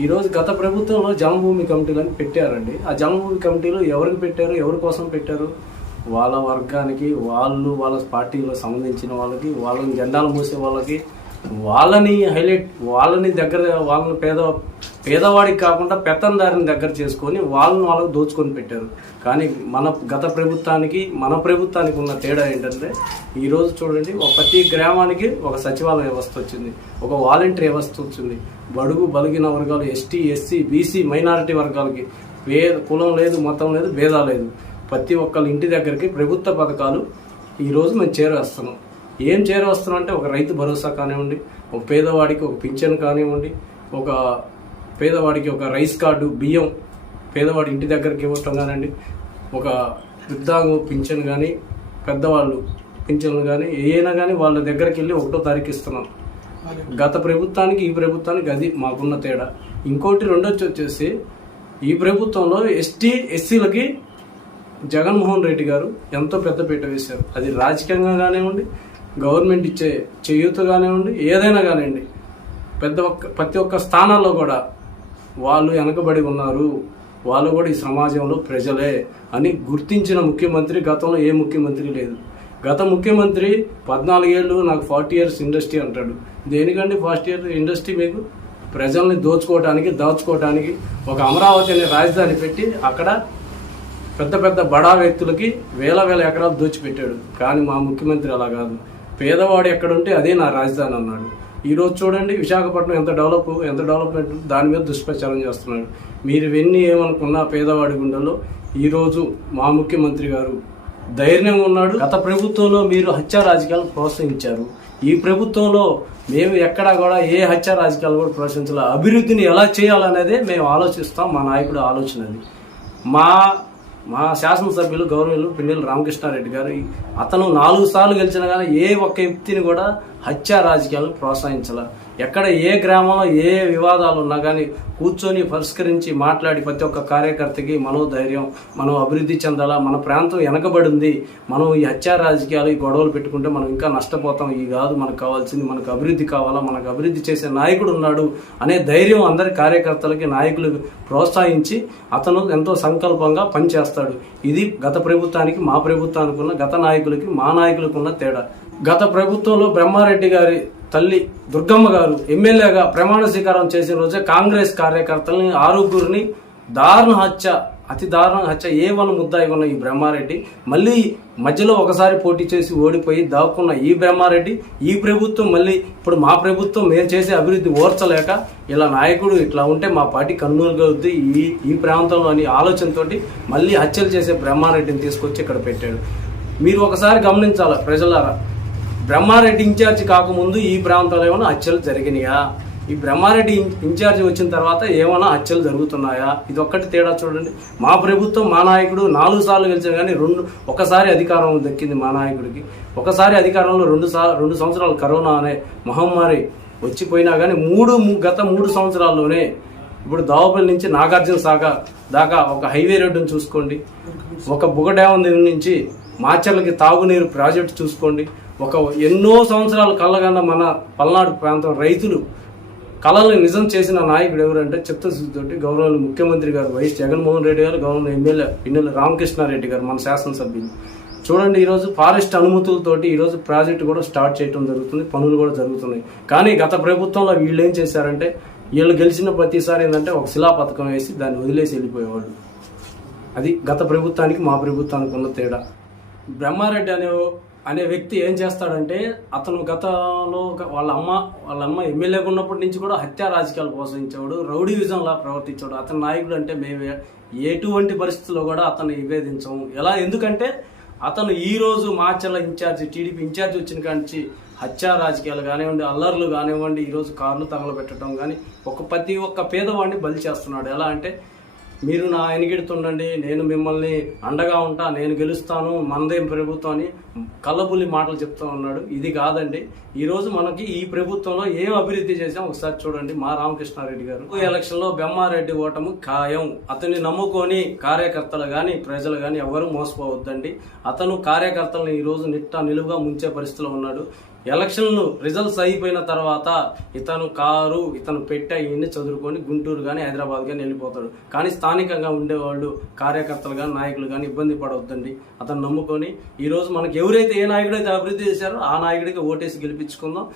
ఈరోజు గత ప్రభుత్వంలో జన్మభూమి కమిటీలని పెట్టారండి. ఆ జన్మభూమి కమిటీలు ఎవరికి పెట్టారు, ఎవరి కోసం పెట్టారు? వాళ్ళ వర్గానికి, వాళ్ళ పార్టీలో సంబంధించిన వాళ్ళకి, వాళ్ళని జెండాలు మూసే వాళ్ళకి, వాళ్ళని హైలైట్, వాళ్ళని పేదవాడికి కాకుండా పెత్తందారిని దగ్గర చేసుకొని వాళ్ళకు దోచుకొని పెట్టారు. కానీ గత ప్రభుత్వానికి మన ప్రభుత్వానికి ఉన్న తేడా ఏంటంటే ఈరోజు చూడండి, ప్రతి గ్రామానికి ఒక సచివాలయ వ్యవస్థ వచ్చింది, ఒక వాలంటీర్ వ్యవస్థ వచ్చింది. బడుగు బలిగిన వర్గాలు, ఎస్టీ, ఎస్సీ, బీసీ, మైనారిటీ వర్గాలకి కులం లేదు, మతం లేదు, భేదాలు లేదు. ప్రతి ఒక్కళ్ళ ఇంటి దగ్గరికి ప్రభుత్వ పథకాలు ఈరోజు మేము చేరవేస్తున్నాం. ఏం చేరవేస్తున్నాం అంటే ఒక రైతు భరోసా కానివ్వండి, ఒక పేదవాడికి ఒక పింఛన్ కానివ్వండి, ఒక పేదవాడికి ఒక రైస్ కార్డు, బియ్యం పేదవాడి ఇంటి దగ్గరికి ఇవ్వటం కానివ్వండి, ఒక వృద్ధాంగ పింఛన్ కానీ, పెద్దవాళ్ళు పింఛన్లు కానీ ఏదైనా కానీ వాళ్ళ దగ్గరికి వెళ్ళి 1వ తారీఖు ఇస్తున్నాం. గత ప్రభుత్వానికి ఈ ప్రభుత్వానికి అది మాకున్న తేడా. ఇంకోటి రెండోది వచ్చేసి, ఈ ప్రభుత్వంలో ఎస్టీ, ఎస్సీలకి జగన్మోహన్ రెడ్డి గారు ఎంతో పెద్దపీట వేశారు. అది రాజకీయంగా కానివ్వండి, గవర్నమెంట్ ఇచ్చే చేయూత కానివ్వండి, ఏదైనా కానివ్వండి, ప్రతి ఒక్క స్థానాల్లో కూడా వాళ్ళు వెనకబడి ఉన్నారు, వాళ్ళు కూడా ఈ సమాజంలో ప్రజలే అని గుర్తించిన ముఖ్యమంత్రి గతంలో ఏ ముఖ్యమంత్రి లేదు. గత ముఖ్యమంత్రి 14 ఏళ్ళు నాకు 40 years ఇండస్ట్రీ అంటాడు. దేనికండి 40 years ఇండస్ట్రీ? మీకు ప్రజల్ని దాచుకోవడానికి ఒక అమరావతి అనే రాజధాని పెట్టి అక్కడ పెద్ద పెద్ద బడా వ్యక్తులకి వేల ఎకరాలు దోచిపెట్టాడు. కానీ మా ముఖ్యమంత్రి అలా కాదు. పేదవాడు ఎక్కడుంటే అదే నా రాజధాని అన్నాడు. ఈరోజు చూడండి, విశాఖపట్నం ఎంత డెవలప్మెంట్, దాని మీద దుష్ప్రచారం చేస్తున్నాడు. మీరు ఇవన్నీ ఏమనుకున్నా పేదవాడి గుండెల్లో ఈరోజు మా ముఖ్యమంత్రి గారు ధైర్యంగా ఉన్నాడు. గత ప్రభుత్వంలో మీరు హత్యా రాజకీయాలు ప్రోత్సహించారు. ఈ ప్రభుత్వంలో మేము ఎక్కడా కూడా ఏ హత్యా రాజకీయాలు కూడా ప్రోత్సహించాలి. అభివృద్ధిని ఎలా చేయాలనేదే మేము ఆలోచిస్తాం. మా నాయకుడు ఆలోచన అది. మా శాసనసభ్యులు గౌరవులు పిన్నెల్లి రామకృష్ణారెడ్డి గారు, అతను 4 సార్లు గెలిచిన కానీ ఏ ఒక్క వ్యక్తిని కూడా హత్యా రాజకీయాలు ప్రోత్సహించాల. ఎక్కడ ఏ గ్రామంలో ఏ వివాదాలు ఉన్నా కానీ కూర్చొని పరిష్కరించి మాట్లాడి ప్రతి ఒక్క కార్యకర్తకి మనోధైర్యం, మనం అభివృద్ధి చెందాలా, మన ప్రాంతం వెనకబడి ఉంది, మనం ఈ హత్యా రాజకీయాలు, ఈ గొడవలు పెట్టుకుంటే మనం ఇంకా నష్టపోతాం, ఈ కాదు మనకు కావాల్సింది, మనకు అభివృద్ధి కావాలా, మనకు అభివృద్ధి చేసే నాయకుడు ఉన్నాడు అనే ధైర్యం అందరి కార్యకర్తలకి, నాయకులకు ప్రోత్సహించి అతను ఎంతో సంకల్పంగా పనిచేస్తాడు. ఇది గత ప్రభుత్వానికి మా ప్రభుత్వానికి ఉన్న, గత నాయకులకి మా నాయకులకు ఉన్న తేడా. గత ప్రభుత్వంలో బ్రహ్మారెడ్డి గారి తల్లి దుర్గమ్మ గారు ఎమ్మెల్యేగా ప్రమాణ స్వీకారం చేసిన రోజే కాంగ్రెస్ కార్యకర్తలని 6గురిని అతి దారుణ హత్య A1 ముద్దాయి ఉన్న ఈ బ్రహ్మారెడ్డి మళ్ళీ మధ్యలో ఒకసారి పోటీ చేసి ఓడిపోయి దాక్కున్న ఈ బ్రహ్మారెడ్డి, ఈ ప్రభుత్వం మళ్ళీ ఇప్పుడు మా ప్రభుత్వం మేము చేసే అభివృద్ధి ఓర్చలేక ఇలా నాయకుడు ఇట్లా ఉంటే మా పార్టీ కన్నులుగా అవుద్ది ఈ ప్రాంతంలో అని ఆలోచనతోటి మళ్ళీ హత్యలు చేసే బ్రహ్మారెడ్డిని తీసుకొచ్చి ఇక్కడ పెట్టాడు. మీరు ఒకసారి గమనించాలా ప్రజలారా, బ్రహ్మారెడ్డి ఇన్ఛార్జి కాకముందు ఈ ప్రాంతంలో ఏమైనా హత్యలు జరిగినాయా? ఈ బ్రహ్మారెడ్డి ఇన్ఛార్జి వచ్చిన తర్వాత ఏమైనా హత్యలు జరుగుతున్నాయా? ఇది ఒక్కటి తేడా చూడండి. మా ప్రభుత్వం, మా నాయకుడు 4 సార్లు గెలిచారు కానీ ఒకసారి అధికారం దక్కింది మా నాయకుడికి. ఒకసారి అధికారంలో 2 సంవత్సరాలు కరోనా అనే మహమ్మారి వచ్చిపోయినా కానీ గత 3 సంవత్సరాల్లోనే ఇప్పుడు దావపల్లి నుంచి నాగార్జున సాగర్ దాకా ఒక హైవే రోడ్డును చూసుకోండి, ఒక బుగడ్యాం నుంచి మాచర్లకి తాగునీరు ప్రాజెక్టు చూసుకోండి. ఎన్నో సంవత్సరాలు కళ్ళగన్న మన పల్నాడు ప్రాంతం రైతులు కళలను నిజం చేసిన నాయకుడు ఎవరంటే చిత్తశుద్ధితోటి గౌరవ ముఖ్యమంత్రి గారు వైఎస్ జగన్మోహన్ రెడ్డి గారు, గౌరవ ఎమ్మెల్యే పిన్నెల్లి రామకృష్ణారెడ్డి గారు, మన శాసనసభ్యులు. చూడండి, ఈరోజు ఫారెస్ట్ అనుమతులతోటి ఈరోజు ప్రాజెక్టు కూడా స్టార్ట్ చేయడం జరుగుతుంది, పనులు కూడా జరుగుతున్నాయి. కానీ గత ప్రభుత్వంలో వీళ్ళు ఏం చేశారంటే, వీళ్ళు గెలిచిన ప్రతిసారి ఏంటంటే ఒక శిలా పథకం వేసి దాన్ని వదిలేసి వెళ్ళిపోయేవాళ్ళు. అది గత ప్రభుత్వానికి మా ప్రభుత్వానికి ఉన్న తేడా. బ్రహ్మారెడ్డి అనే వ్యక్తి ఏం చేస్తాడంటే, అతను గతంలో వాళ్ళ అమ్మ ఎమ్మెల్యేగా ఉన్నప్పటి నుంచి కూడా హత్యా రాజకీయాలు ప్రోత్సహించేవాడు, రౌడీ విజన్లా ప్రవర్తించాడు. అతని నాయకుడు అంటే మేము ఎటువంటి పరిస్థితుల్లో కూడా అతను నివేదించము. ఎందుకంటే అతను ఈరోజు మాచర్ల ఇన్ఛార్జి, టీడీపీ ఇన్ఛార్జి వచ్చిన కాంచి హత్యా రాజకీయాలు కానివ్వండి, అల్లర్లు కానివ్వండి, ఈరోజు కార్లు తగలబెట్టడం కానీ ప్రతి ఒక్క పేదవాడిని బలి చేస్తున్నాడు. ఎలా అంటే, మీరు నా ఎనిగిడుతుండండి, నేను మిమ్మల్ని అండగా ఉంటా, నేను గెలుస్తాను, మనదేం ప్రభుత్వం అని కళ్ళబుల్లి మాటలు చెప్తూ ఉన్నాడు. ఇది కాదండి. ఈరోజు మనకి ఈ ప్రభుత్వంలో ఏం అభివృద్ధి చేసాం ఒకసారి చూడండి. మా రామకృష్ణారెడ్డి గారు ఎలక్షన్లో బ్రహ్మారెడ్డి ఓటము ఖాయం. అతన్ని నమ్ముకొని కార్యకర్తలు కానీ ప్రజలు కానీ ఎవరు మోసపోవద్దండి. అతను కార్యకర్తలను ఈరోజు నిలువుగా ముంచే పరిస్థితిలో ఉన్నాడు. ఎలక్షన్లు రిజల్ట్స్ అయిపోయిన తర్వాత ఇతను కారు ఇతను పెట్టే ఇవన్నీ చదువుకొని గుంటూరు కానీ హైదరాబాద్ కానీ వెళ్ళిపోతాడు. కానీ స్థానికంగా ఉండేవాళ్ళు కార్యకర్తలు కానీ నాయకులు కానీ ఇబ్బంది పడవద్దండి. అతను నమ్ముకొని ఈరోజు మనకి ఎవరైతే ఏ నాయకుడైతే అభివృద్ధి చేశారో ఆ నాయకుడికి ఓటేసి గెలిపించుకుందాం.